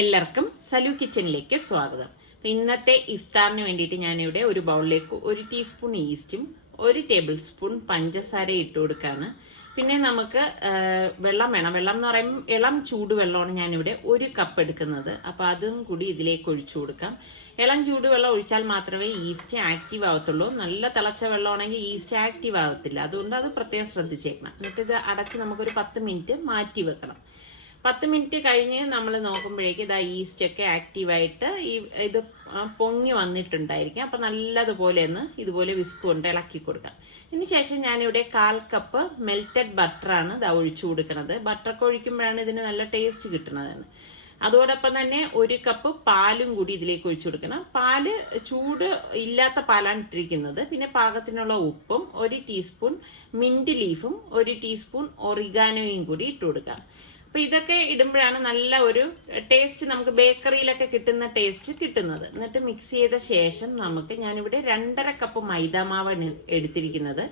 എല്ലാവർക്കും സലു കിച്ചണിലേക്ക് സ്വാഗതം. ഇന്നത്തെ ഇഫ്താറിന് വേണ്ടിയിട്ട് ഞാനിവിടെ ഒരു ബൗളിലേക്ക് 1 ടീസ്പൂൺ ഈസ്റ്റും 1 ടേബിൾ സ്പൂൺ പഞ്ചസാര ഇട്ട് കൊടുക്കാണ്. പിന്നെ നമുക്ക് വെള്ളം വേണം. വെള്ളം എന്ന് പറയുമ്പോൾ ഇളം ചൂടുവെള്ളമാണ് ഞാനിവിടെ 1 കപ്പ് എടുക്കുന്നത്. അപ്പോൾ അതും കൂടി ഇതിലേക്ക് ഒഴിച്ചു കൊടുക്കാം. ഇളം ചൂടുവെള്ളം ഒഴിച്ചാൽ മാത്രമേ ഈസ്റ്റ് ആക്റ്റീവ് ആവത്തുള്ളൂ. നല്ല തിളച്ച വെള്ളമാണെങ്കിൽ ഈസ്റ്റ് ആക്റ്റീവ് ആകത്തില്ല. അതുകൊണ്ട് അത് പ്രത്യേകം ശ്രദ്ധിച്ചേക്കണം. എന്നിട്ട് ഇത് അടച്ച് നമുക്കൊരു 10 മിനിറ്റ് മാറ്റി വെക്കണം. 10 മിനിറ്റ് കഴിഞ്ഞ് നമ്മൾ നോക്കുമ്പോഴേക്കും ഇതാ ഈസ്റ്റ് ഒക്കെ ആക്റ്റീവായിട്ട് ഇത് പൊങ്ങി വന്നിട്ടുണ്ടായിരിക്കും. അപ്പം നല്ലതുപോലെ ഒന്ന് ഇതുപോലെ വിസ്ക് കൊണ്ട് ഇളക്കി കൊടുക്കാം. ഇതിന് ശേഷം ഞാനിവിടെ 1/4 കപ്പ് മെൽറ്റഡ് ബട്ടറാണ് ഇതാ ഒഴിച്ചു കൊടുക്കുന്നത്. ബട്ടറൊക്കെ ഒഴിക്കുമ്പോഴാണ് ഇതിന് നല്ല ടേസ്റ്റ് കിട്ടുന്നത്. അതോടൊപ്പം തന്നെ 1 കപ്പ് പാലും കൂടി ഇതിലേക്ക് ഒഴിച്ചു കൊടുക്കണം. പാല് ചൂട് ഇല്ലാത്ത പാലാണ് ഇട്ടിരിക്കുന്നത്. പിന്നെ പാകത്തിനുള്ള ഉപ്പും 1 ടീസ്പൂൺ മിന്റ് ലീഫും 1 ടീസ്പൂൺ ഒറിഗാനോയും കൂടി ഇട്ട് കൊടുക്കാം. അപ്പൊ ഇതൊക്കെ ഇടുമ്പോഴാണ് നല്ല ഒരു ടേസ്റ്റ്, നമുക്ക് ബേക്കറിയിലൊക്കെ കിട്ടുന്ന ടേസ്റ്റ് കിട്ടുന്നത്. എന്നിട്ട് മിക്സ് ചെയ്ത ശേഷം ഞാനിവിടെ 2.5 കപ്പ് മൈദാമാവാണ് എടുത്തിരിക്കുന്നത്.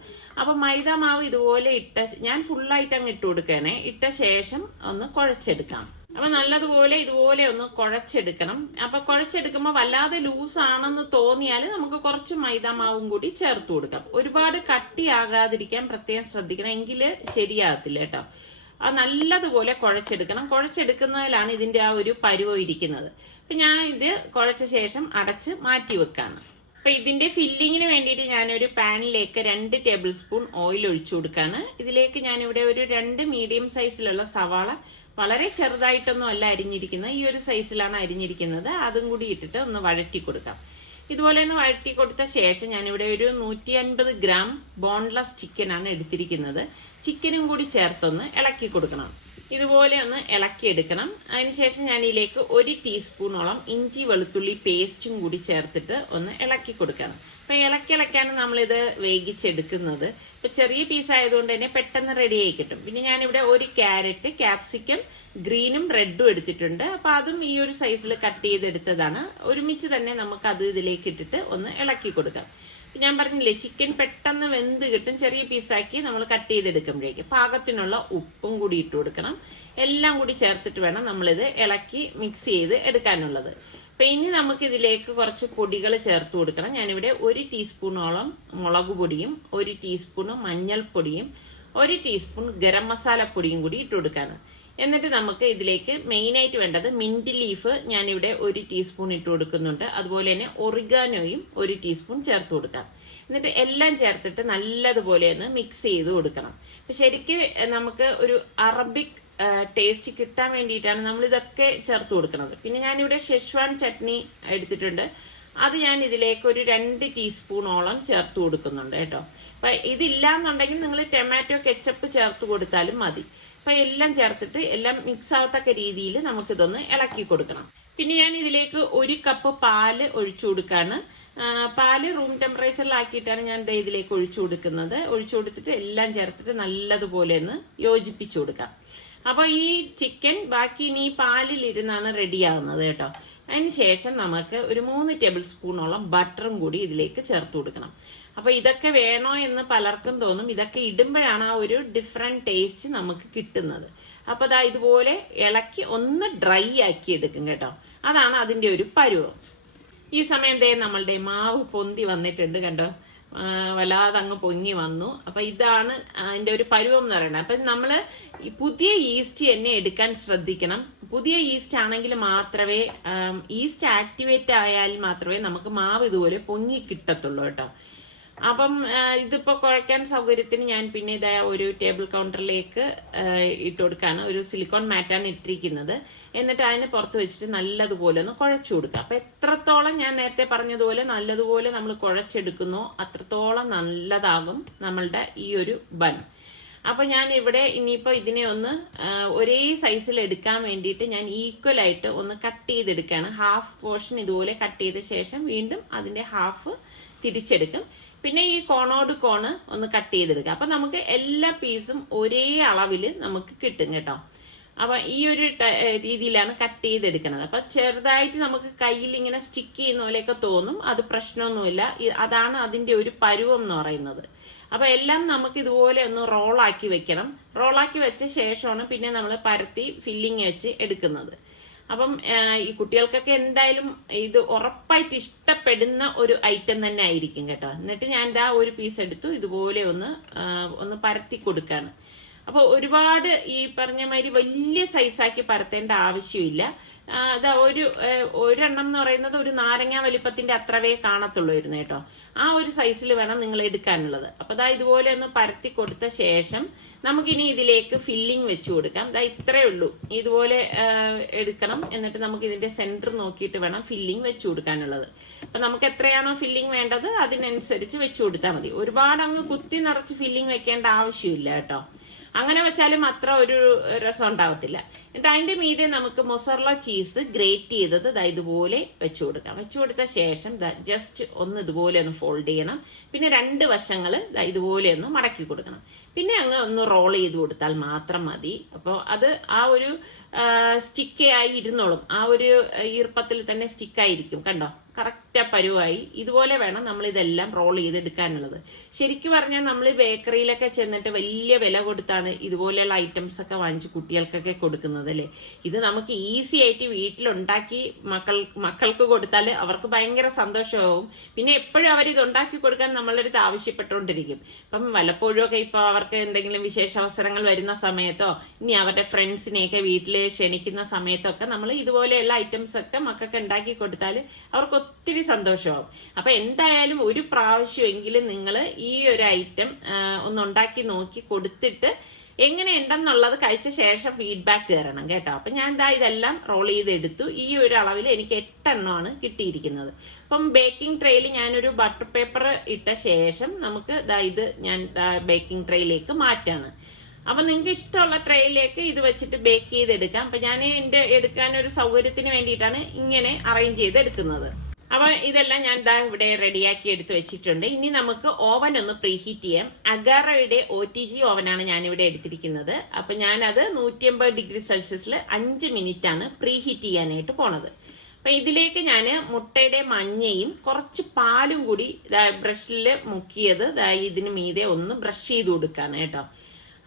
അപ്പൊ മൈദാമാവ് ഇതുപോലെ ഞാൻ ഫുള്ളായിട്ട് അങ്ങ് ഇട്ട് കൊടുക്കണേ. ഇട്ട ശേഷം ഒന്ന് കുഴച്ചെടുക്കാം. അപ്പൊ നല്ലതുപോലെ ഇതുപോലെ ഒന്ന് കുഴച്ചെടുക്കണം. അപ്പൊ കുഴച്ചെടുക്കുമ്പോൾ വല്ലാതെ ലൂസ് ആണെന്ന് തോന്നിയാൽ നമുക്ക് കുറച്ച് മൈദാമാവും കൂടി ചേർത്ത് കൊടുക്കാം. ഒരുപാട് കട്ടിയാകാതിരിക്കാൻ പ്രത്യേകം ശ്രദ്ധിക്കണം, എങ്കില് ശരിയാകത്തില്ല കേട്ടോ. അത് നല്ലതുപോലെ കുഴച്ചെടുക്കണം. കുഴച്ചെടുക്കുന്നതിലാണ് ഇതിന്റെ ആ ഒരു പരുവം ഇരിക്കുന്നത്. അപ്പൊ ഞാൻ ഇത് കുഴച്ച ശേഷം അടച്ച് മാറ്റി വെക്കാണ്. അപ്പൊ ഇതിന്റെ ഫില്ലിങ്ങിന് വേണ്ടിയിട്ട് ഞാനൊരു പാനിലേക്ക് 2 ടേബിൾ സ്പൂൺ ഓയിൽ ഒഴിച്ചു കൊടുക്കാണ്. ഇതിലേക്ക് ഞാനിവിടെ ഒരു 2 മീഡിയം സൈസിലുള്ള സവാള, വളരെ ചെറുതായിട്ടൊന്നും അല്ല അരിഞ്ഞിരിക്കുന്നത്, ഈ ഒരു സൈസിലാണ് അരിഞ്ഞിരിക്കുന്നത്. അതും കൂടി ഇട്ടിട്ട് ഒന്ന് വഴറ്റി കൊടുക്കാം. ഇതുപോലെ ഒന്ന് വഴറ്റി കൊടുത്ത ശേഷം ഞാനിവിടെ ഒരു 150 ഗ്രാം ബോൺലെസ് ചിക്കനാണ് എടുത്തിരിക്കുന്നത്. ചിക്കനും കൂടി ചേർത്തൊന്ന് ഇളക്കി കൊടുക്കണം. ഇതുപോലെ ഒന്ന് ഇളക്കിയെടുക്കണം. അതിനുശേഷം ഞാൻ ഇതിലേക്ക് 1 ടീസ്പൂണോളം ഇഞ്ചി വെളുത്തുള്ളി പേസ്റ്റും കൂടി ചേർത്തിട്ട് ഒന്ന് ഇളക്കി കൊടുക്കണം. അപ്പൊ ഇളക്കാണ് നമ്മളിത് വേവിച്ചെടുക്കുന്നത്. ഇപ്പൊ ചെറിയ പീസ് ആയതുകൊണ്ട് തന്നെ പെട്ടെന്ന് റെഡി ആയി കിട്ടും. പിന്നെ ഞാനിവിടെ 1 ക്യാരറ്റ്, ക്യാപ്സിക്കം ഗ്രീനും റെഡും എടുത്തിട്ടുണ്ട്. അപ്പൊ അതും ഈ ഒരു സൈസിൽ കട്ട് ചെയ്തെടുത്തതാണ്. ഒരുമിച്ച് തന്നെ നമുക്ക് അത് ഇതിലേക്ക് ഇട്ടിട്ട് ഒന്ന് ഇളക്കി കൊടുക്കാം. ഞാൻ പറഞ്ഞില്ലേ, ചിക്കൻ പെട്ടെന്ന് വെന്ത് കിട്ടും. ചെറിയ പീസാക്കി നമ്മൾ കട്ട് ചെയ്തെടുക്കുമ്പോഴേക്കും പാകത്തിനുള്ള ഉപ്പും കൂടി ഇട്ട് കൊടുക്കണം. എല്ലാം കൂടി ചേർത്തിട്ട് വേണം നമ്മളിത് ഇളക്കി മിക്സ് ചെയ്ത് എടുക്കാനുള്ളത്. അപ്പൊ ഇനി നമുക്ക് ഇതിലേക്ക് കുറച്ച് പൊടികൾ ചേർത്ത് കൊടുക്കണം. ഞാനിവിടെ 1 ടീസ്പൂണോളം മുളക് പൊടിയും 1 ടീസ്പൂൺ മഞ്ഞൾപ്പൊടിയും 1 ടീസ്പൂൺ ഗരം മസാല പൊടിയും കൂടി ഇട്ട് കൊടുക്കാണ്. എന്നിട്ട് നമുക്ക് ഇതിലേക്ക് മെയിനായിട്ട് വേണ്ടത് മിന്റ് ലീഫ് ഞാനിവിടെ 1 ടീസ്പൂൺ ഇട്ട് കൊടുക്കുന്നുണ്ട്. അതുപോലെ തന്നെ ഒറിഗാനോയും 1 ടീസ്പൂൺ ചേർത്ത് കൊടുക്കാം. എന്നിട്ട് എല്ലാം ചേർത്തിട്ട് നല്ലതുപോലെ ഒന്ന് മിക്സ് ചെയ്ത് കൊടുക്കണം. അപ്പൊ ശരിക്കും നമുക്ക് ഒരു അറബിക് ടേസ്റ്റ് കിട്ടാൻ വേണ്ടിയിട്ടാണ് നമ്മൾ ഇതൊക്കെ ചേർത്ത് കൊടുക്കുന്നത്. പിന്നെ ഞാനിവിടെ ഷെഷ്വാൻ ചട്നി എടുത്തിട്ടുണ്ട്. അത് ഞാൻ ഇതിലേക്ക് ഒരു 2 ടീസ്പൂണോളം ചേർത്ത് കൊടുക്കുന്നുണ്ട് കേട്ടോ. അപ്പൊ ഇതില്ലാന്നുണ്ടെങ്കിൽ നിങ്ങൾ ടൊമാറ്റോ കെച്ചപ്പ് ചേർത്ത് കൊടുത്താലും മതി. അപ്പൊ എല്ലാം ചേർത്തിട്ട് എല്ലാം മിക്സ് ആവത്തക്ക രീതിയിൽ നമുക്കിതൊന്ന് ഇളക്കി കൊടുക്കണം. പിന്നെ ഞാൻ ഇതിലേക്ക് 1 കപ്പ് പാല് ഒഴിച്ചു കൊടുക്കാണ്. പാല് റൂം ടെമ്പറേച്ചറിലാക്കിയിട്ടാണ് ഞാൻ ഇതിലേക്ക് ഒഴിച്ചു കൊടുക്കുന്നത്. ഒഴിച്ചു കൊടുത്തിട്ട് എല്ലാം ചേർത്തിട്ട് നല്ലതുപോലെ ഒന്ന് യോജിപ്പിച്ചു കൊടുക്കാം. അപ്പൊ ഈ ചിക്കൻ ബാക്കി ഇനി പാലിലിരുന്നാണ് റെഡിയാകുന്നത് കേട്ടോ. അതിനുശേഷം നമുക്ക് ഒരു 3 ടേബിൾ സ്പൂണോളം ബട്ടറും കൂടി ഇതിലേക്ക് ചേർത്ത് കൊടുക്കണം. അപ്പൊ ഇതൊക്കെ വേണോ എന്ന് പലർക്കും തോന്നും. ഇതൊക്കെ ഇടുമ്പോഴാണ് ആ ഒരു ഡിഫറെന്റ് ടേസ്റ്റ് നമുക്ക് കിട്ടുന്നത്. അപ്പൊ ദാ ഇതുപോലെ ഇളക്കി ഒന്ന് ഡ്രൈ ആക്കി എടുക്കും കേട്ടോ. അതാണ് അതിന്റെ ഒരു പരുവം. ഈ സമയം നമ്മളുടെ മാവ് പൊന്തി വന്നിട്ടുണ്ട് കണ്ടോ, വല്ലാതെ അങ്ങ് പൊങ്ങി വന്നു. അപ്പൊ ഇതാണ് അതിന്റെ ഒരു പരുവം എന്ന് പറയുന്നത്. അപ്പൊ നമ്മള് പുതിയ ഈസ്റ്റ് തന്നെ എടുക്കാൻ ശ്രദ്ധിക്കണം. പുതിയ ഈസ്റ്റ് ആണെങ്കിൽ മാത്രമേ, ഈസ്റ്റ് ആക്ടിവേറ്റ് ആയാൽ മാത്രമേ നമുക്ക് മാവ് ഇതുപോലെ പൊങ്ങി കിട്ടത്തുള്ളൂ കേട്ടോ. അപ്പം ഇതിപ്പോ കുഴയ്ക്കാൻ സൗകര്യത്തിന് ഞാൻ പിന്നെ ഇതാ ഒരു ടേബിൾ കൗണ്ടറിലേക്ക് ഇട്ട് കൊടുക്കാണ്. ഒരു സിലിക്കോൺ മാറ്റാണ് ഇട്ടിരിക്കുന്നത്. എന്നിട്ട് അതിന് പുറത്ത് വെച്ചിട്ട് നല്ലതുപോലെ ഒന്ന് കുഴച്ചു കൊടുക്കുക. അപ്പൊ എത്രത്തോളം ഞാൻ നേരത്തെ പറഞ്ഞതുപോലെ നല്ലതുപോലെ നമ്മൾ കുഴച്ചെടുക്കുന്നോ അത്രത്തോളം നല്ലതാകും നമ്മളുടെ ഈ ഒരു ബൺ. അപ്പൊ ഞാൻ ഇവിടെ ഇനിയിപ്പോ ഇതിനെ ഒന്ന് ഒരേ സൈസിൽ എടുക്കാൻ വേണ്ടിയിട്ട് ഞാൻ ഈക്വൽ ആയിട്ട് ഒന്ന് കട്ട് ചെയ്തെടുക്കുകയാണ്. ഹാഫ് പോർഷൻ ഇതുപോലെ കട്ട് ചെയ്ത ശേഷം വീണ്ടും അതിന്റെ ഹാഫ് തിരിച്ചെടുക്കും. പിന്നെ ഈ കോണോട് കോണ് ഒന്ന് കട്ട് ചെയ്തെടുക്കുക. അപ്പൊ നമുക്ക് എല്ലാ പീസും ഒരേ അളവിൽ നമുക്ക് കിട്ടും കേട്ടോ. അപ്പൊ ഈ ഒരു രീതിയിലാണ് കട്ട് ചെയ്തെടുക്കുന്നത്. അപ്പൊ ചെറുതായിട്ട് നമുക്ക് കയ്യിൽ ഇങ്ങനെ സ്റ്റിക്ക് ചെയ്യുന്ന പോലെയൊക്കെ തോന്നും. അത് പ്രശ്നമൊന്നുമില്ല. അതാണ് അതിന്റെ ഒരു പരുവം എന്ന് പറയുന്നത്. അപ്പൊ എല്ലാം നമുക്ക് ഇതുപോലെ ഒന്ന് റോളാക്കി വെക്കണം. റോളാക്കി വെച്ച ശേഷമാണ് പിന്നെ നമ്മൾ പരത്തി ഫില്ലിങ് വെച്ച് എടുക്കുന്നത്. അപ്പം ഈ കുട്ടികൾക്കൊക്കെ എന്തായാലും ഇത് ഉറപ്പായിട്ട് ഇഷ്ടപ്പെടുന്ന ഒരു ഐറ്റം തന്നെ ആയിരിക്കും കേട്ടോ. എന്നിട്ട് ഞാൻ ഇതാ ഒരു പീസ് എടുത്തു, ഇതുപോലെ ഒന്ന് പരത്തി കൊടുക്കാണ്. അപ്പോൾ ഒരുപാട് ഈ പറഞ്ഞ മാതിരി വലിയ സൈസാക്കി പരത്തേണ്ട ആവശ്യമില്ല. അതാ ഒരെണ്ണം എന്ന് പറയുന്നത് ഒരു നാരങ്ങ വലിപ്പത്തിന്റെ അത്രവേ കാണത്തുള്ളൂ ഇരുന്ന് കേട്ടോ. ആ ഒരു സൈസിൽ വേണം നിങ്ങൾ എടുക്കാനുള്ളത്. അപ്പൊ ദാ ഇതുപോലെ ഒന്ന് പരത്തി കൊടുത്ത ശേഷം നമുക്കിനി ഇതിലേക്ക് ഫില്ലിംഗ് വെച്ചു കൊടുക്കാം. ദാ ഇത്രേ ഉള്ളൂ, ഇതുപോലെ എടുക്കണം. എന്നിട്ട് നമുക്ക് ഇതിന്റെ സെന്റർ നോക്കിയിട്ട് വേണം ഫില്ലിംഗ് വെച്ചു കൊടുക്കാനുള്ളത്. അപ്പൊ നമുക്ക് എത്രയാണോ ഫില്ലിംഗ് വേണ്ടത് അതിനനുസരിച്ച് വെച്ചു കൊടുത്താൽ മതി. ഒരുപാട് അങ്ങ് കുത്തി നിറച്ച് ഫില്ലിംഗ് വെക്കേണ്ട ആവശ്യമില്ല കേട്ടോ. അങ്ങനെ വെച്ചാലും അത്ര ഒരു രസം ഉണ്ടാവത്തില്ല. എന്നിട്ട് അതിന്റെ മീതെ നമുക്ക് മൊസറല്ല ചീസ് ഗ്രേറ്റ് ചെയ്തത് ഇതുപോലെ വെച്ചു കൊടുക്കാം. വെച്ചു കൊടുത്ത ശേഷം ജസ്റ്റ് ഒന്ന് ഇതുപോലെ ഒന്ന് ഫോൾഡ് ചെയ്യണം. പിന്നെ രണ്ട് വശങ്ങൾ ഇതുപോലെ ഒന്ന് മടക്കി കൊടുക്കണം. പിന്നെ അങ്ങ് ഒന്ന് റോൾ ചെയ്ത് കൊടുത്താൽ മാത്രം മതി. അപ്പോൾ അത് ആ ഒരു സ്റ്റിക്കായി ഇരുന്നോളും. ആ ഒരു ഈർപ്പത്തിൽ തന്നെ സ്റ്റിക്കായിരിക്കും. കണ്ടോ, കറക്റ്റ് പരുവായി. ഇതുപോലെ വേണം നമ്മൾ ഇതെല്ലാം റോൾ ചെയ്തെടുക്കാനുള്ളത്. ശരിക്കും പറഞ്ഞാൽ നമ്മൾ ബേക്കറിയിലൊക്കെ ചെന്നിട്ട് വലിയ വില കൊടുത്താണ് ഇതുപോലെയുള്ള ഐറ്റംസ് ഒക്കെ വാങ്ങിച്ച് കുട്ടികൾക്കൊക്കെ കൊടുക്കുന്നത് അല്ലേ. ഇത് നമുക്ക് ഈസി ആയിട്ട് വീട്ടിലുണ്ടാക്കി മക്കൾക്ക് കൊടുത്താൽ അവർക്ക് ഭയങ്കര സന്തോഷമാവും. പിന്നെ എപ്പോഴും അവർ ഇത് ഉണ്ടാക്കി കൊടുക്കാൻ നമ്മളുടെ അടുത്ത് ആവശ്യപ്പെട്ടുകൊണ്ടിരിക്കും. അപ്പം വല്ലപ്പോഴും ഒക്കെ ഇപ്പൊ അവർക്ക് എന്തെങ്കിലും വിശേഷ അവസരങ്ങൾ വരുന്ന സമയത്തോ ഇനി അവരുടെ ഫ്രണ്ട്സിനെയൊക്കെ വീട്ടിൽ ക്ഷണിക്കുന്ന സമയത്തൊക്കെ നമ്മൾ ഇതുപോലെയുള്ള ഐറ്റംസ് ഒക്കെ മക്കൾക്ക് ഉണ്ടാക്കി കൊടുത്താൽ അവർക്ക് ഒത്തിരി സന്തോഷമാവും. അപ്പൊ എന്തായാലും ഒരു പ്രാവശ്യമെങ്കിലും നിങ്ങൾ ഈ ഒരു ഐറ്റം ഒന്നുണ്ടാക്കി നോക്കി കൊടുത്തിട്ട് എങ്ങനെയുണ്ടെന്നുള്ളത് കഴിച്ച ശേഷം ഫീഡ്ബാക്ക് തരണം കേട്ടോ. അപ്പൊ ഞാൻ ഇതെല്ലാം റോൾ ചെയ്തെടുത്തു. ഈ ഒരു അളവിൽ എനിക്ക് 8 എണ്ണമാണ് കിട്ടിയിരിക്കുന്നത്. അപ്പം ബേക്കിംഗ് ട്രേയിൽ ഞാനൊരു ബട്ടർ പേപ്പർ ഇട്ട ശേഷം നമുക്ക് ഇത് ഞാൻ ബേക്കിംഗ് ട്രേയിലേക്ക് മാറ്റാണ്. അപ്പൊ നിങ്ങൾക്ക് ഇഷ്ടമുള്ള ട്രേയിലേക്ക് ഇത് വെച്ചിട്ട് ബേക്ക് ചെയ്തെടുക്കാം. അപ്പൊ ഞാൻ എന്റെ എടുക്കാൻ ഒരു സൗകര്യത്തിന് വേണ്ടിയിട്ടാണ് ഇങ്ങനെ അറേഞ്ച് ചെയ്തെടുക്കുന്നത്. അപ്പൊ ഇതെല്ലാം ഞാൻ ഇവിടെ റെഡിയാക്കി എടുത്ത് വെച്ചിട്ടുണ്ട്. ഇനി നമുക്ക് ഓവൻ ഒന്ന് പ്രീഹീറ്റ് ചെയ്യാം. അഗാറയുടെ OTG ഓവനാണ് ഞാനിവിടെ എടുത്തിരിക്കുന്നത്. അപ്പൊ ഞാനത് 180 ഡിഗ്രി സെൽഷ്യസിൽ 5 മിനിറ്റ് ആണ് പ്രീഹീറ്റ് ചെയ്യാനായിട്ട് പോണത്. അപ്പൊ ഇതിലേക്ക് ഞാൻ മുട്ടയുടെ മഞ്ഞയും കുറച്ച് പാലും കൂടി ബ്രഷിൽ മുക്കിയത് ഇതിന് മീതെ ഒന്ന് ബ്രഷ് ചെയ്ത് കൊടുക്കാണ് കേട്ടോ.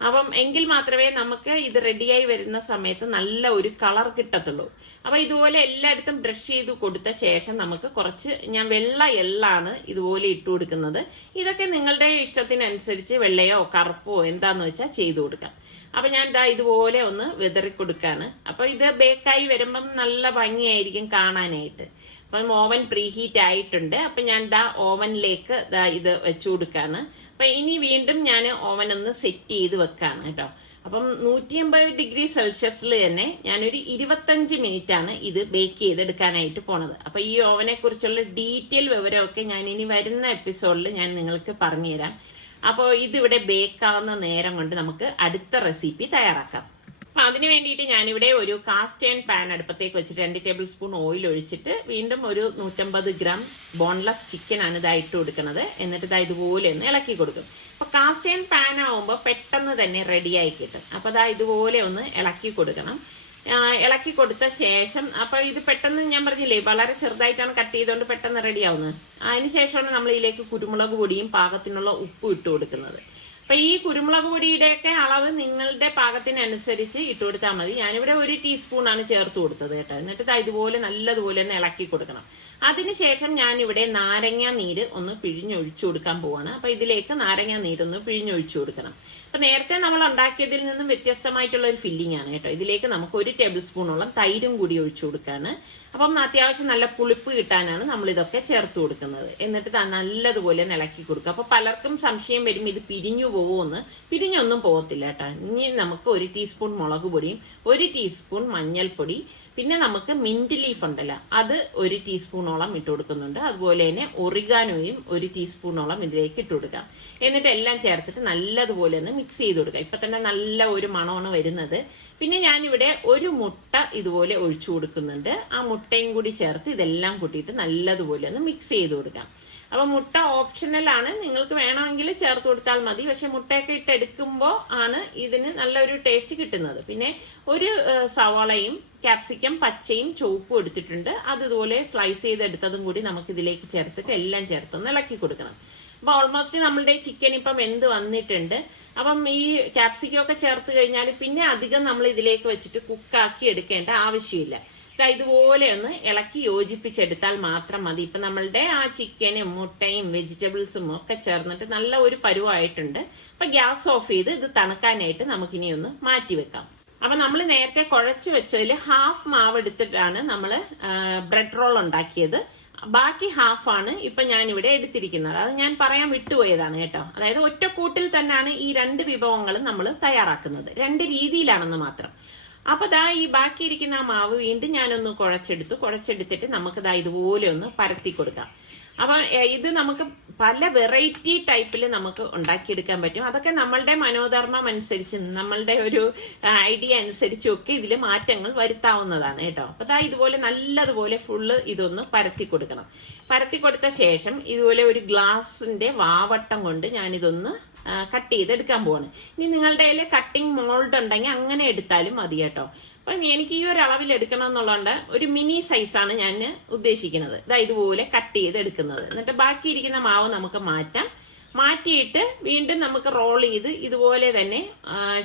അപ്പം എങ്കിൽ മാത്രമേ നമുക്ക് ഇത് റെഡിയായി വരുന്ന സമയത്ത് നല്ല ഒരു കളർ കിട്ടത്തുള്ളൂ. അപ്പൊ ഇതുപോലെ എല്ലായിടത്തും ബ്രഷ് ചെയ്ത് കൊടുത്ത ശേഷം നമുക്ക് കുറച്ച് ഞാൻ വെള്ള എള്ളാണ് ഇതുപോലെ ഇട്ട് കൊടുക്കുന്നത്. ഇതൊക്കെ നിങ്ങളുടെ ഇഷ്ടത്തിനനുസരിച്ച് വെള്ളയോ കറുപ്പോ എന്താന്ന് വെച്ചാൽ ചെയ്തു കൊടുക്കാം. അപ്പൊ ഞാൻ ഇതുപോലെ ഒന്ന് വിതറി കൊടുക്കാണ്. അപ്പൊ ഇത് ബേക്കായി വരുമ്പം നല്ല ഭംഗിയായിരിക്കും കാണാനായിട്ട്. അപ്പം ഓവൻ പ്രീഹീറ്റ് ആയിട്ടുണ്ട്. അപ്പൊ ഞാൻ ഓവനിലേക്ക് ഇത് വെച്ചു കൊടുക്കാണ്. അപ്പൊ ഇനി വീണ്ടും ഞാൻ ഓവൻ ഒന്ന് സെറ്റ് ചെയ്ത് വെക്കാണ് കേട്ടോ. അപ്പം 180 ഡിഗ്രി സെൽഷ്യസിൽ തന്നെ ഞാനൊരു 25 മിനിറ്റ് ആണ് ഇത് ബേക്ക് ചെയ്തെടുക്കാനായിട്ട് പോണത്. അപ്പൊ ഈ ഓവനെ കുറിച്ചുള്ള ഡീറ്റെയിൽ വിവരമൊക്കെ ഞാൻ ഇനി വരുന്ന എപ്പിസോഡിൽ ഞാൻ നിങ്ങൾക്ക് പറഞ്ഞുതരാം. അപ്പോൾ ഇതിവിടെ ബേക്കാവുന്ന നേരം കൊണ്ട് നമുക്ക് അടുത്ത റെസിപ്പി തയ്യാറാക്കാം. അപ്പൊ അതിന് വേണ്ടിയിട്ട് ഞാനിവിടെ ഒരു കാസ്റ്റ് അയൺ പാൻ അടുപ്പത്തേക്ക് വെച്ചിട്ട് 2 ടേബിൾ സ്പൂൺ ഓയിൽ ഒഴിച്ചിട്ട് വീണ്ടും ഒരു 150 ഗ്രാം ബോൺലെസ് ചിക്കൻ ആണ് ഇട്ട് കൊടുക്കുന്നത്. എന്നിട്ട് ഇതുപോലെ ഒന്ന് ഇളക്കി കൊടുക്കും. അപ്പൊ കാസ്റ്റ് അയൺ പാൻ ആവുമ്പോൾ പെട്ടെന്ന് തന്നെ റെഡിയായി കിട്ടും. അപ്പൊ ഇതുപോലെ ഒന്ന് ഇളക്കി കൊടുക്കണം. ഇളക്കി കൊടുത്ത ശേഷം അപ്പൊ ഇത് പെട്ടെന്ന് ഞാൻ പറഞ്ഞില്ലേ വളരെ ചെറുതായിട്ടാണ് കട്ട് ചെയ്തുകൊണ്ട് പെട്ടെന്ന് റെഡി ആവുന്നത്. അതിനുശേഷമാണ് നമ്മൾ ഇതിലേക്ക് കുരുമുളക് പൊടിയും പാകത്തിനുള്ള ഉപ്പും ഇട്ട് കൊടുക്കുന്നത്. അപ്പൊ ഈ കുരുമുളക് പൊടിയുടെയൊക്കെ അളവ് നിങ്ങളുടെ പാകത്തിനനുസരിച്ച് ഇട്ട് കൊടുത്താൽ മതി. ഞാനിവിടെ 1 ടീസ്പൂൺ ആണ് ചേർത്ത് കൊടുത്തത് കേട്ടോ. എന്നിട്ട് ഇതുപോലെ നല്ലതുപോലെ ഒന്ന് ഇളക്കി കൊടുക്കണം. അതിനുശേഷം ഞാൻ ഇവിടെ നാരങ്ങ നീര് ഒന്ന് പിഴിഞ്ഞൊഴിച്ചു കൊടുക്കാൻ പോവാണ്. അപ്പൊ ഇതിലേക്ക് നാരങ്ങ നീരൊന്ന് പിഴിഞ്ഞൊഴിച്ചു കൊടുക്കണം. അപ്പൊ നേരത്തെ നമ്മൾ ഉണ്ടാക്കിയതിൽ നിന്നും വ്യത്യസ്തമായിട്ടുള്ള ഒരു ഫില്ലിംഗ് ആണ് കേട്ടോ. ഇതിലേക്ക് നമുക്ക് 1 ടേബിൾ സ്പൂണോളം തൈരും കൂടി ഒഴിച്ചു കൊടുക്കാണ്. അപ്പം അത്യാവശ്യം നല്ല പുളിപ്പ് കിട്ടാനാണ് നമ്മൾ ഇതൊക്കെ ചേർത്ത് കൊടുക്കുന്നത്. എന്നിട്ട് നല്ലതുപോലെ ഇളക്കി കൊടുക്കുക. അപ്പൊ പലർക്കും സംശയം വരും ഇത് പിരിഞ്ഞു പോവുമെന്ന്. പിരിഞ്ഞൊന്നും പോകത്തില്ല കേട്ടോ. ഇനി നമുക്ക് 1 ടീസ്പൂൺ മുളക് പൊടിയും 1 ടീസ്പൂൺ മഞ്ഞൾപ്പൊടി, പിന്നെ നമുക്ക് മിന്റ് ലീഫ് ഉണ്ടല്ലോ അത് 1 ടീസ്പൂണോളം ഇട്ട് കൊടുക്കുന്നുണ്ട്. അതുപോലെ തന്നെ ഒറിഗാനോയും 1 ടീസ്പൂണോളം ഇതിലേക്ക് ഇട്ട് കൊടുക്കാം. എന്നിട്ട് എല്ലാം ചേർത്തിട്ട് നല്ലതുപോലെ ഒന്ന് മിക്സ് ചെയ്ത് കൊടുക്കുക. ഇപ്പൊ തന്നെ നല്ല ഒരു മണമാണ് വരുന്നത്. പിന്നെ ഞാനിവിടെ 1 മുട്ട ഇതുപോലെ ഒഴിച്ചു കൊടുക്കുന്നുണ്ട്. ആ മുട്ടയും കൂടി ചേർത്ത് ഇതെല്ലാം കൂട്ടിയിട്ട് നല്ലതുപോലെ ഒന്ന് മിക്സ് ചെയ്ത് കൊടുക്കാം. അപ്പൊ മുട്ട ഓപ്ഷണൽ ആണ്, നിങ്ങൾക്ക് വേണമെങ്കിൽ ചേർത്ത് കൊടുത്താൽ മതി. പക്ഷെ മുട്ടയൊക്കെ ഇട്ടെടുക്കുമ്പോൾ ആണ് ഇതിന് നല്ലൊരു ടേസ്റ്റ് കിട്ടുന്നത്. പിന്നെ 1 സവാളയും ക്യാപ്സിക്കം പച്ചയും ചുവപ്പും എടുത്തിട്ടുണ്ട്. അത് ഇതുപോലെ സ്ലൈസ് ചെയ്തെടുത്തതും കൂടി നമുക്ക് ഇതിലേക്ക് ചേർത്തിട്ട് എല്ലാം ചേർത്തൊന്ന് ഇളക്കി കൊടുക്കണം. അപ്പൊ ഓൾമോസ്റ്റ് നമ്മളുടെ ചിക്കൻ ഇപ്പം വെന്ത് വന്നിട്ടുണ്ട്. അപ്പം ഈ ക്യാപ്സിക്കം ഒക്കെ ചേർത്ത് കഴിഞ്ഞാൽ പിന്നെ അധികം നമ്മൾ ഇതിലേക്ക് വെച്ചിട്ട് കുക്കാക്കി എടുക്കേണ്ട ആവശ്യമില്ല. ഇതുപോലെ ഒന്ന് ഇളക്കി യോജിപ്പിച്ചെടുത്താൽ മാത്രം മതി. ഇപ്പൊ നമ്മളുടെ ആ ചിക്കനും മുട്ടയും വെജിറ്റബിൾസും ഒക്കെ ചേർന്നിട്ട് നല്ല ഒരു പരുവായിട്ടുണ്ട്. അപ്പൊ ഗ്യാസ് ഓഫ് ചെയ്ത് ഇത് തണുക്കാനായിട്ട് നമുക്കിനി ഒന്ന് മാറ്റി വെക്കാം. അപ്പൊ നമ്മൾ നേരത്തെ കുഴച്ച് വെച്ചതിൽ ഹാഫ് മാവ് എടുത്തിട്ടാണ് നമ്മൾ ബ്രെഡ് റോൾ ഉണ്ടാക്കിയത്. ബാക്കി ഹാഫാണ് ഇപ്പൊ ഞാൻ ഇവിടെ എടുത്തിരിക്കുന്നത്. അത് ഞാൻ പറയാൻ വിട്ടുപോയതാണ് കേട്ടോ. അതായത് ഒറ്റക്കൂട്ടിൽ തന്നെയാണ് ഈ 2 വിഭവങ്ങളും നമ്മൾ തയ്യാറാക്കുന്നത്, 2 രീതിയിലാണെന്ന് മാത്രം. അപ്പൊ ഈ ബാക്കിയിരിക്കുന്ന ആ മാവ് വീണ്ടും ഞാനൊന്ന് കുഴച്ചെടുത്തിട്ട് നമുക്ക് ഇതുപോലെ ഒന്ന് പരത്തി കൊടുക്കാം. അപ്പൊ ഇത് നമുക്ക് പല വെറൈറ്റി ടൈപ്പിൽ നമുക്ക് ഉണ്ടാക്കിയെടുക്കാൻ പറ്റും. അതൊക്കെ നമ്മളുടെ മനോധർമ്മം അനുസരിച്ച്, നമ്മളുടെ ഒരു ഐഡിയ അനുസരിച്ചും ഒക്കെ ഇതിൽ മാറ്റങ്ങൾ വരുത്താവുന്നതാണ് കേട്ടോ. അപ്പൊ ഇതുപോലെ നല്ലതുപോലെ ഫുള്ള് ഇതൊന്ന് പരത്തി കൊടുക്കണം. പരത്തി കൊടുത്ത ശേഷം ഇതുപോലെ ഒരു ഗ്ലാസിന്റെ വാവട്ടം കൊണ്ട് ഞാനിതൊന്ന് കട്ട് ചെയ്തെടുക്കാൻ പോവാണ്. ഇനി നിങ്ങളുടെ കയ്യിൽ കട്ടിംഗ് മോൾഡ് ഉണ്ടെങ്കിൽ അങ്ങനെ എടുത്താലും മതി കേട്ടോ. അപ്പം എനിക്ക് ഈ ഒരു അളവിൽ എടുക്കണം എന്നുള്ളതുകൊണ്ട് ഒരു മിനി സൈസാണ് ഞാൻ ഉദ്ദേശിക്കുന്നത്. ഇതുപോലെ കട്ട് ചെയ്ത് എടുക്കുന്നത്. എന്നിട്ട് ബാക്കിയിരിക്കുന്ന മാവ് നമുക്ക് മാറ്റിയിട്ട് വീണ്ടും നമുക്ക് റോൾ ചെയ്ത് ഇതുപോലെ തന്നെ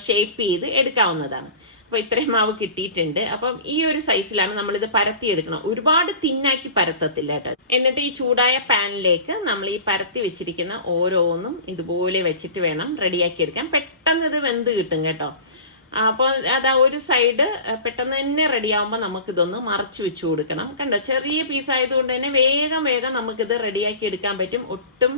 ഷേപ്പ് ചെയ്ത് എടുക്കാവുന്നതാണ്. അപ്പൊ ഇത്രയും മാവ് കിട്ടിയിട്ടുണ്ട്. അപ്പം ഈ ഒരു സൈസിലാണ് നമ്മളിത് പരത്തിയെടുക്കണം. ഒരുപാട് തിന്നാക്കി പരത്തത്തില്ല കേട്ടോ. എന്നിട്ട് ഈ ചൂടായ പാനിലേക്ക് നമ്മൾ ഈ പരത്തി വെച്ചിരിക്കുന്ന ഓരോന്നും ഇതുപോലെ വെച്ചിട്ട് വേണം റെഡിയാക്കി എടുക്കാൻ. പെട്ടെന്ന് ഇത് വെന്ത് കിട്ടും കേട്ടോ. അപ്പോൾ ഒരു സൈഡ് പെട്ടെന്ന് തന്നെ റെഡിയാകുമ്പോൾ നമുക്കിതൊന്ന് മറച്ചു വെച്ചു കൊടുക്കണം. കണ്ടോ, ചെറിയ പീസ് ആയതുകൊണ്ട് തന്നെ വേഗം നമുക്കിത് റെഡിയാക്കി എടുക്കാൻ പറ്റും. ഒട്ടും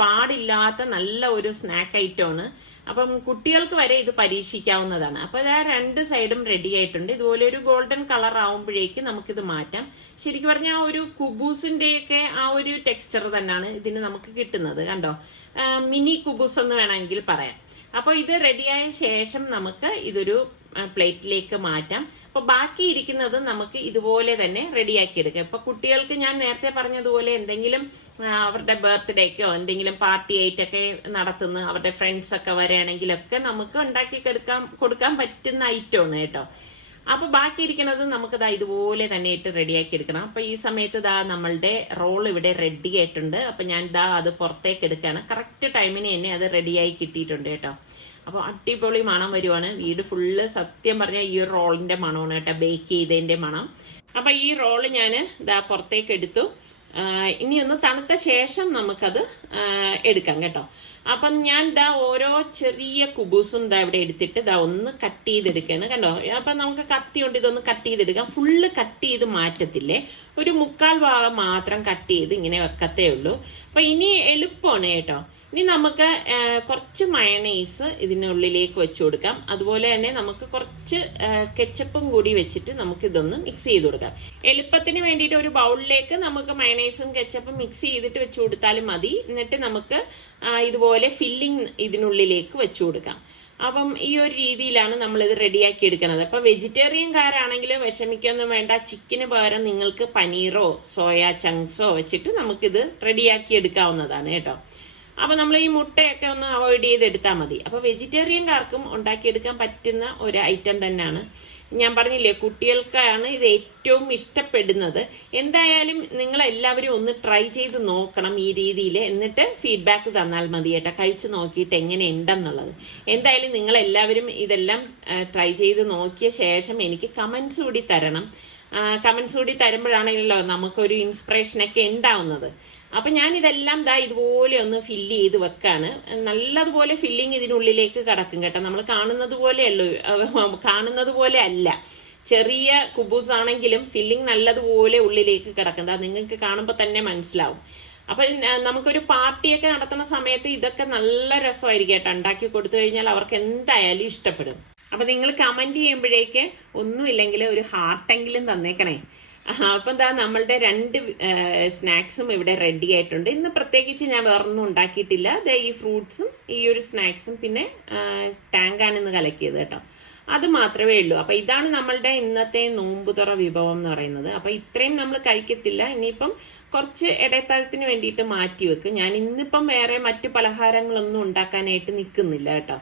പാടില്ലാത്ത നല്ല ഒരു സ്നാക്ക് ഐറ്റമാണ്. അപ്പം കുട്ടികൾക്ക് വരെ ഇത് പരീക്ഷിക്കാവുന്നതാണ്. അപ്പൊ 2 സൈഡും റെഡി ആയിട്ടുണ്ട്. ഇതുപോലെ ഒരു ഗോൾഡൻ കളർ ആവുമ്പോഴേക്ക് നമുക്കിത് മാറ്റാം. ശരിക്കും പറഞ്ഞാൽ ഒരു കുബൂസിന്റെ ഒക്കെ ആ ഒരു ടെക്സ്ചർ തന്നെയാണ് ഇതിന് നമുക്ക് കിട്ടുന്നത്. കണ്ടോ, മിനി കുബൂസ് എന്ന് വേണമെങ്കിൽ പറയാം. അപ്പൊ ഇത് റെഡിയായ ശേഷം നമുക്ക് ഇതൊരു പ്ലേറ്റിലേക്ക് മാറ്റാം. അപ്പൊ ബാക്കി ഇരിക്കുന്നത് നമുക്ക് ഇതുപോലെ തന്നെ റെഡിയാക്കി എടുക്കാം. ഇപ്പൊ കുട്ടികൾക്ക് ഞാൻ നേരത്തെ പറഞ്ഞതുപോലെ എന്തെങ്കിലും അവരുടെ ബർത്ത്ഡേക്കോ എന്തെങ്കിലും പാർട്ടി ആയിട്ടൊക്കെ നടത്തുന്ന അവരുടെ ഫ്രണ്ട്സ് ഒക്കെ വരികയാണെങ്കിലൊക്കെ നമുക്ക് ഉണ്ടാക്കി കൊടുക്കാൻ പറ്റുന്ന ഐറ്റമാണ് കേട്ടോ. അപ്പൊ ബാക്കി ഇരിക്കുന്നത് നമുക്ക് ഇതുപോലെ തന്നെ ഇട്ട് റെഡിയാക്കി എടുക്കണം. അപ്പൊ ഈ സമയത്ത് നമ്മളുടെ റോൾ ഇവിടെ റെഡി ആയിട്ടുണ്ട്. അപ്പൊ ഞാൻ അത് പുറത്തേക്ക് എടുക്കുകയാണ്. കറക്റ്റ് ടൈമിന് തന്നെ അത് റെഡിയായി കിട്ടിയിട്ടുണ്ട് കേട്ടോ. അപ്പൊ അടിപൊളി മണം വരുവാണ്. വീട് ഫുള്ള് സത്യം പറഞ്ഞാൽ ഈ ഒരു റോളിന്റെ മണമാണ് കേട്ടോ, ബേക്ക് ചെയ്തതിന്റെ മണം. അപ്പൊ ഈ റോള് ഞാൻ പുറത്തേക്ക് എടുത്തു. ഇനി ഒന്ന് തണുത്ത ശേഷം നമുക്കത് എടുക്കാം കേട്ടോ. അപ്പം ഞാൻ ഓരോ ചെറിയ കുബൂസും ഇവിടെ എടുത്തിട്ട് ഒന്ന് കട്ട് ചെയ്തെടുക്കുകയാണ്. കണ്ടോ, അപ്പൊ നമുക്ക് കത്തി കൊണ്ട് ഇതൊന്ന് കട്ട് ചെയ്തെടുക്കാം. ഫുള്ള് കട്ട് ചെയ്ത് മാറ്റത്തില്ലേ, ഒരു 1/4 ഭാഗം മാത്രം കട്ട് ചെയ്ത് ഇങ്ങനെ വെക്കത്തേ ഉള്ളൂ. അപ്പൊ ഇനി എളുപ്പമാണ് കേട്ടോ. ഇനി നമുക്ക് കുറച്ച് മയണൈസ് ഇതിനുള്ളിലേക്ക് വെച്ചു കൊടുക്കാം. അതുപോലെ തന്നെ നമുക്ക് കുറച്ച് കെച്ചപ്പും കൂടി വെച്ചിട്ട് നമുക്ക് ഇതൊന്ന് മിക്സ് ചെയ്ത് കൊടുക്കാം. എളുപ്പത്തിന് വേണ്ടിയിട്ട് ഒരു ബൗളിലേക്ക് നമുക്ക് മയണൈസും കെച്ചപ്പും മിക്സ് ചെയ്തിട്ട് വെച്ചു കൊടുത്താലും മതി. എന്നിട്ട് നമുക്ക് ഇതുപോലെ ഫില്ലിംഗ് ഇതിനുള്ളിലേക്ക് വെച്ചു കൊടുക്കാം. അപ്പം ഈ ഒരു രീതിയിലാണ് നമ്മൾ ഇത് റെഡിയാക്കി എടുക്കുന്നത്. അപ്പൊ വെജിറ്റേറിയൻകാരാണെങ്കിൽ വിഷമിക്കൊന്നും വേണ്ട. ചിക്കന് പകരം നിങ്ങൾക്ക് പനീറോ സോയാ ചങ്ക്സോ വെച്ചിട്ട് നമുക്കിത് റെഡിയാക്കി എടുക്കാവുന്നതാണ് കേട്ടോ. അപ്പൊ നമ്മൾ ഈ മുട്ടയൊക്കെ ഒന്ന് അവോയ്ഡ് ചെയ്തെടുത്താൽ മതി. അപ്പൊ വെജിറ്റേറിയൻകാർക്കും ഉണ്ടാക്കിയെടുക്കാൻ പറ്റുന്ന ഒരു ഐറ്റം തന്നെയാണ്. ഞാൻ പറഞ്ഞില്ലേ, കുട്ടികൾക്കാണ് ഇത് ഏറ്റവും ഇഷ്ടപ്പെടുന്നത്. എന്തായാലും നിങ്ങൾ എല്ലാവരും ഒന്ന് ട്രൈ ചെയ്ത് നോക്കണം ഈ രീതിയിൽ. എന്നിട്ട് ഫീഡ്ബാക്ക് തന്നാൽ മതി കേട്ടോ, കഴിച്ചു നോക്കിയിട്ട് എങ്ങനെ ഉണ്ടെന്നുള്ളത്. എന്തായാലും നിങ്ങൾ എല്ലാവരും ഇതെല്ലാം ട്രൈ ചെയ്ത് നോക്കിയ ശേഷം എനിക്ക് കമന്റ്സ് കൂടി തരണം. കമന്റ്സ് കൂടി തരുമ്പോഴാണല്ലോ നമുക്കൊരു ഇൻസ്പിറേഷനൊക്കെ ഉണ്ടാവുന്നത്. അപ്പൊ ഞാൻ ഇതെല്ലാം ഇതുപോലെ ഒന്ന് ഫില്ല് ചെയ്ത് വെക്കാണ്. നല്ലതുപോലെ ഫില്ലിങ് ഇതിനുള്ളിലേക്ക് കടക്കും കേട്ടോ. നമ്മൾ കാണുന്നത് പോലെ അല്ല. ചെറിയ കുബൂസ് ആണെങ്കിലും ഫില്ലിങ് നല്ലതുപോലെ ഉള്ളിലേക്ക് കിടക്കുന്നത് നിങ്ങൾക്ക് കാണുമ്പോൾ തന്നെ മനസ്സിലാവും. അപ്പൊ നമുക്കൊരു പാർട്ടിയൊക്കെ നടത്തുന്ന സമയത്ത് ഇതൊക്കെ നല്ല രസമായിരിക്കും കേട്ടോ. ഉണ്ടാക്കി കൊടുത്തു കഴിഞ്ഞാൽ അവർക്ക് എന്തായാലും ഇഷ്ടപ്പെടും. അപ്പൊ നിങ്ങൾ കമന്റ് ചെയ്യുമ്പോഴേക്ക് ഒന്നുമില്ലെങ്കിൽ ഒരു ഹാർട്ടെങ്കിലും തന്നേക്കണേ. അപ്പൊ നമ്മളുടെ 2 സ്നാക്സും ഇവിടെ റെഡി ആയിട്ടുണ്ട്. ഇന്ന് പ്രത്യേകിച്ച് ഞാൻ വേറൊന്നും ഉണ്ടാക്കിയിട്ടില്ല. ഈ ഫ്രൂട്ട്സും ഈ ഒരു സ്നാക്സും പിന്നെ ടാങ്കാണ് ഇന്ന് കലക്കിയത് കേട്ടോ. അത് മാത്രമേ ഉള്ളൂ. അപ്പൊ ഇതാണ് നമ്മളുടെ ഇന്നത്തെ നോമ്പുതുറ വിഭവം എന്ന് പറയുന്നത്. അപ്പൊ ഇത്രയും നമ്മൾ കഴിക്കത്തില്ല. ഇനിയിപ്പം കുറച്ച് ഇടത്താഴത്തിന് വേണ്ടിയിട്ട് മാറ്റി വെക്കും. ഞാൻ ഇന്നിപ്പം വേറെ മറ്റു പലഹാരങ്ങളൊന്നും ഉണ്ടാക്കാനായിട്ട് നിൽക്കുന്നില്ല കേട്ടോ.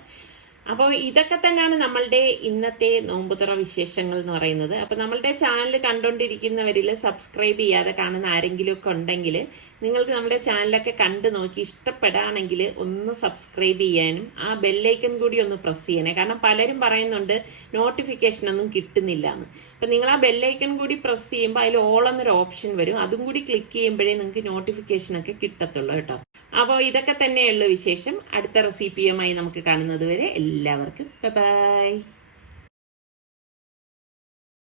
അപ്പോൾ ഇതൊക്കെ തന്നെയാണ് നമ്മളുടെ ഇന്നത്തെ നോമ്പുതുറ വിശേഷങ്ങൾ എന്ന് പറയുന്നത്. അപ്പൊ നമ്മളുടെ ചാനൽ കണ്ടുകൊണ്ടിരിക്കുന്നവരിൽ സബ്സ്ക്രൈബ് ചെയ്യാതെ കാണുന്ന ആരെങ്കിലും ഒക്കെ ഉണ്ടെങ്കിൽ നിങ്ങൾക്ക് നമ്മുടെ ചാനലൊക്കെ കണ്ടു നോക്കി ഇഷ്ടപ്പെടുകയാണെങ്കിൽ ഒന്ന് സബ്സ്ക്രൈബ് ചെയ്യാനും ആ ബെല്ലൈക്കൺ കൂടി ഒന്ന് പ്രസ് ചെയ്യണേ. കാരണം പലരും പറയുന്നുണ്ട് നോട്ടിഫിക്കേഷൻ ഒന്നും കിട്ടുന്നില്ല എന്ന്. അപ്പം നിങ്ങൾ ആ ബെല്ലൈക്കൺ കൂടി പ്രസ് ചെയ്യുമ്പോൾ അതിൽ ഓൾ എന്നൊരു ഓപ്ഷൻ വരും. അതും കൂടി ക്ലിക്ക് ചെയ്യുമ്പോഴേ നിങ്ങൾക്ക് നോട്ടിഫിക്കേഷനൊക്കെ കിട്ടത്തുള്ളൂ കേട്ടോ. അപ്പോൾ ഇതൊക്കെ തന്നെയുള്ള വിശേഷം. അടുത്ത റെസിപ്പിയുമായി നമുക്ക് കാണുന്നത് വരെ എല്ലാവർക്കും ബൈ.